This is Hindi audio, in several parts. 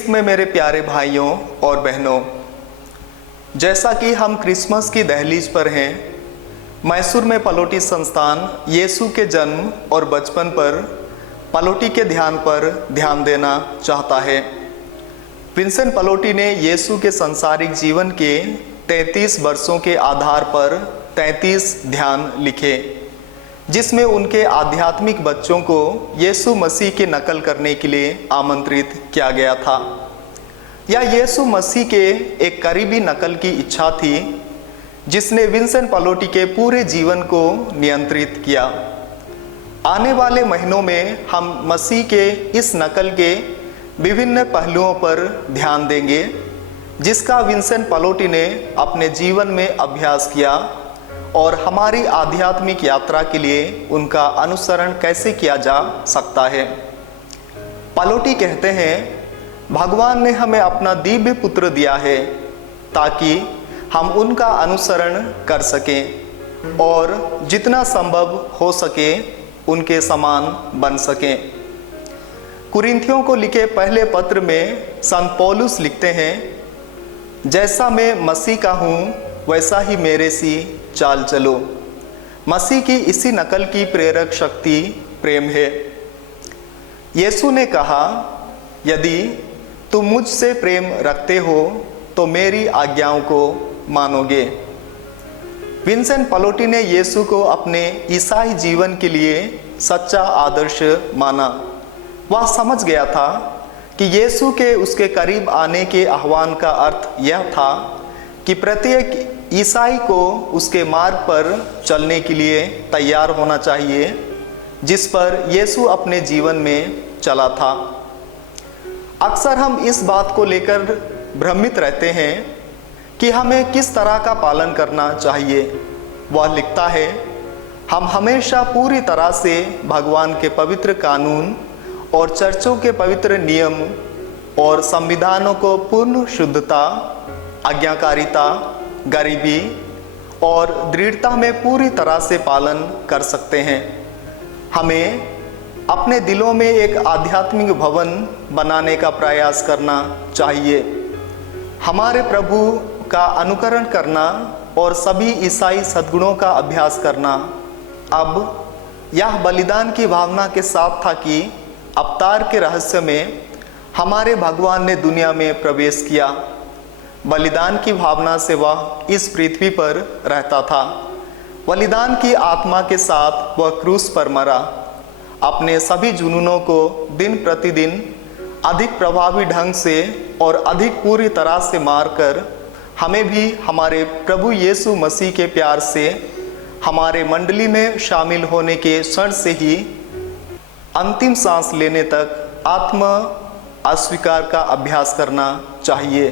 ख्रिस्त में मेरे प्यारे भाइयों और बहनों, जैसा कि हम क्रिसमस की दहलीज पर हैं, मैसूर में पलोटी संस्थान यीशु के जन्म और बचपन पर पलोटी के ध्यान पर ध्यान देना चाहता है। विंसेंट पलोटी ने यीशु के सांसारिक जीवन के 33 वर्षों के आधार पर 33 ध्यान लिखे, जिसमें उनके आध्यात्मिक बच्चों को यीशु मसीह की नकल करने के लिए आमंत्रित किया गया था। यह यीशु मसीह के एक करीबी नकल की इच्छा थी, जिसने विंसेंट पलोटी के पूरे जीवन को नियंत्रित किया। आने वाले महीनों में हम मसीह के इस नकल के विभिन्न पहलुओं पर ध्यान देंगे, जिसका विंसेंट पलोटी ने अपने जीवन में अभ्यास किया और हमारी आध्यात्मिक यात्रा के लिए उनका अनुसरण कैसे किया जा सकता है। पलोटी कहते हैं, भगवान ने हमें अपना दिव्य पुत्र दिया है ताकि हम उनका अनुसरण कर सकें और जितना संभव हो सके उनके समान बन सकें। कुरिन्थियों को लिखे पहले पत्र में संत पौलुस लिखते हैं, जैसा मैं मसीह का हूँ वैसा ही मेरे सी चाल चलो। मसीह की इसी नकल की प्रेरक शक्ति प्रेम है। यीशु ने कहा, यदि तुम मुझसे प्रेम रखते हो तो मेरी आज्ञाओं को मानोगे। विंसेंट पलोटी ने यीशु को अपने ईसाई जीवन के लिए सच्चा आदर्श माना। वह समझ गया था कि यीशु के उसके करीब आने के आह्वान का अर्थ यह था कि प्रत्येक ईसाई को उसके मार्ग पर चलने के लिए तैयार होना चाहिए, जिस पर यीशु अपने जीवन में चला था। अक्सर हम इस बात को लेकर भ्रमित रहते हैं कि हमें किस तरह का पालन करना चाहिए। वह लिखता है, हम हमेशा पूरी तरह से भगवान के पवित्र कानून और चर्चों के पवित्र नियम और संविधानों को पूर्ण शुद्धता, आज्ञाकारिता, गरीबी और दृढ़ता में पूरी तरह से पालन कर सकते हैं। हमें अपने दिलों में एक आध्यात्मिक भवन बनाने का प्रयास करना चाहिए। हमारे प्रभु का अनुकरण करना और सभी ईसाई सद्गुणों का अभ्यास करना। अब यह बलिदान की भावना के साथ था कि अवतार के रहस्य में हमारे भगवान ने दुनिया में प्रवेश किया। बलिदान की भावना से वह इस पृथ्वी पर रहता था। बलिदान की आत्मा के साथ वह क्रूस पर मरा। अपने सभी जुनूनों को दिन प्रतिदिन अधिक प्रभावी ढंग से और अधिक पूरी तरह से मारकर हमें भी हमारे प्रभु यीशु मसीह के प्यार से हमारे मंडली में शामिल होने के क्षण से ही अंतिम सांस लेने तक आत्म अस्वीकार का अभ्यास करना चाहिए।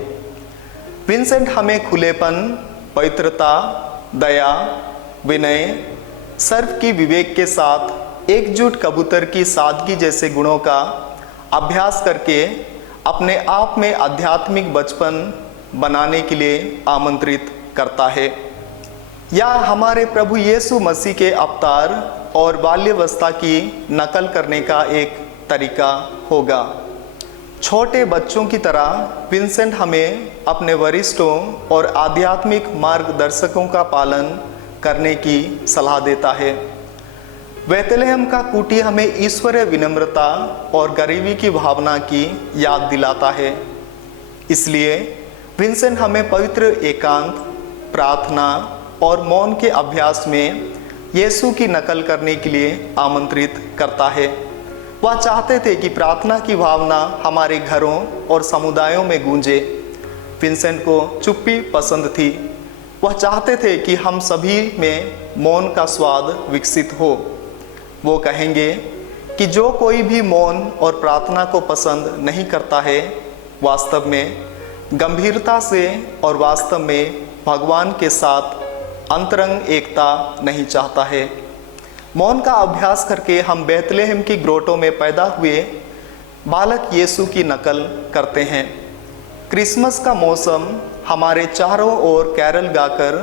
विंसेंट हमें खुलेपन, पवित्रता, दया, विनय, सर्व की विवेक के साथ एकजुट कबूतर की सादगी जैसे गुणों का अभ्यास करके अपने आप में आध्यात्मिक बचपन बनाने के लिए आमंत्रित करता है। यह हमारे प्रभु यीशु मसीह के अवतार और बाल्यावस्था की नकल करने का एक तरीका होगा। छोटे बच्चों की तरह विंसेंट हमें अपने वरिष्ठों और आध्यात्मिक मार्गदर्शकों का पालन करने की सलाह देता है। बेथलेहम का कुटी हमें ईश्वरीय विनम्रता और गरीबी की भावना की याद दिलाता है। इसलिए विंसेंट हमें पवित्र एकांत, प्रार्थना और मौन के अभ्यास में यीशु की नकल करने के लिए आमंत्रित करता है। वह चाहते थे कि प्रार्थना की भावना हमारे घरों और समुदायों में गूंजे। विंसेंट को चुप्पी पसंद थी। वह चाहते थे कि हम सभी में मौन का स्वाद विकसित हो। वो कहेंगे कि जो कोई भी मौन और प्रार्थना को पसंद नहीं करता है, वास्तव में गंभीरता से और वास्तव में भगवान के साथ अंतरंग एकता नहीं चाहता है। मौन का अभ्यास करके हम बेथलेहम की ग्रोटों में पैदा हुए बालक यीशु की नकल करते हैं। क्रिसमस का मौसम हमारे चारों ओर कैरल गाकर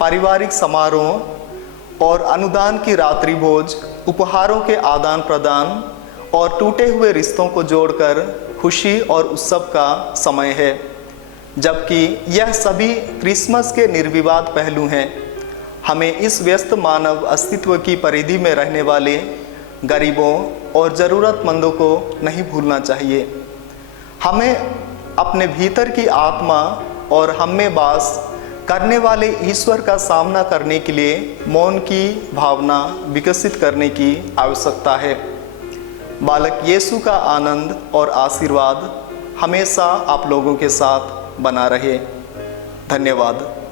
पारिवारिक समारोह और अनुदान की रात्रि भोज, उपहारों के आदान प्रदान और टूटे हुए रिश्तों को जोड़कर खुशी और उत्सव का समय है, जबकि यह सभी क्रिसमस के निर्विवाद पहलू हैं। हमें इस व्यस्त मानव अस्तित्व की परिधि में रहने वाले गरीबों और ज़रूरतमंदों को नहीं भूलना चाहिए। हमें अपने भीतर की आत्मा और हम में वास करने वाले ईश्वर का सामना करने के लिए मौन की भावना विकसित करने की आवश्यकता है। बालक यीशु का आनंद और आशीर्वाद हमेशा आप लोगों के साथ बना रहे। धन्यवाद।